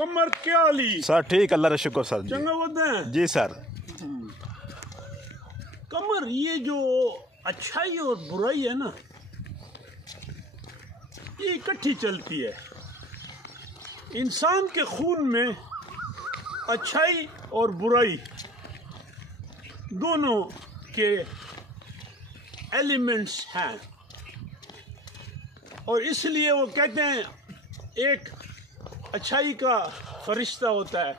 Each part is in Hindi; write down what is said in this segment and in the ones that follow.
कमर क्या ली सर? ठीक, अल्लाह का शुक्र सर। चंगा होते हैं जी सर। कमर, ये जो अच्छाई और बुराई है ना, ये इकट्ठी चलती है। इंसान के खून में अच्छाई और बुराई दोनों के एलिमेंट्स हैं, और इसलिए वो कहते हैं एक अच्छाई का फरिश्ता होता है,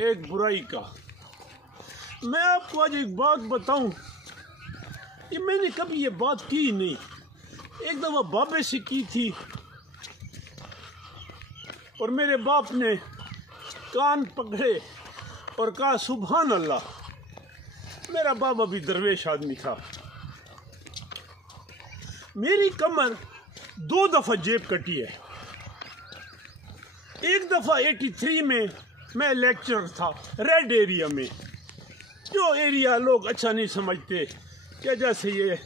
एक बुराई का। मैं आपको आज एक बात बताऊं, ये मैंने कभी ये बात की नहीं, एक दफ़ा बाबे से की थी, और मेरे बाप ने कान पकड़े और कहा सुभान अल्लाह। मेरा बाप अभी दरवेश आदमी था। मेरी कमर 2 दफ़ा जेब कटी है। एक दफ़ा 83 में मैं लेक्चर था रेड एरिया में, जो एरिया लोग अच्छा नहीं समझते क्या, जैसे ये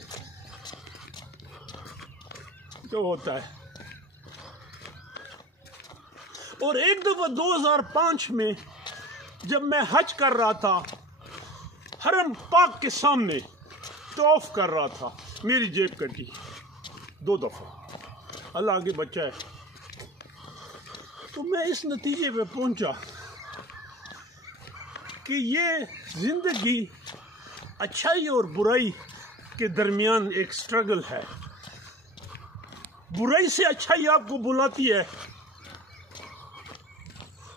जो होता है। और एक दफ़ा 2005 में जब मैं हज कर रहा था, हरम पाक के सामने तौफ कर रहा था, मेरी जेब कटी 2 दफ़ा। अल्लाह आगे बच्चा है। तो मैं इस नतीजे पे पहुंचा कि ये ज़िंदगी अच्छाई और बुराई के दरमियान एक स्ट्रगल है। बुराई से अच्छाई आपको बुलाती है,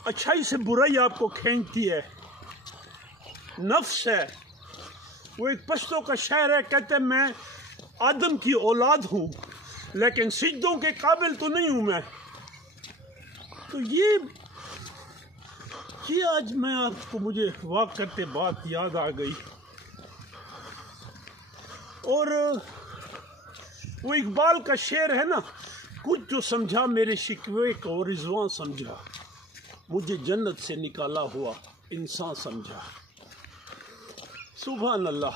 अच्छाई से बुराई आपको खींचती है। नफ्स है, वो एक पश्तो का शायर है, कहते हैं मैं आदम की औलाद हूँ लेकिन सिजदों के काबिल तो नहीं हूँ मैं। तो ये आज मैं आपको, मुझे वाक करते बात याद आ गई। और वो इकबाल का शेर है ना, कुछ जो समझा मेरे शिकवे को रिजवान समझा, मुझे जन्नत से निकाला हुआ इंसान समझा। सुभान अल्लाह।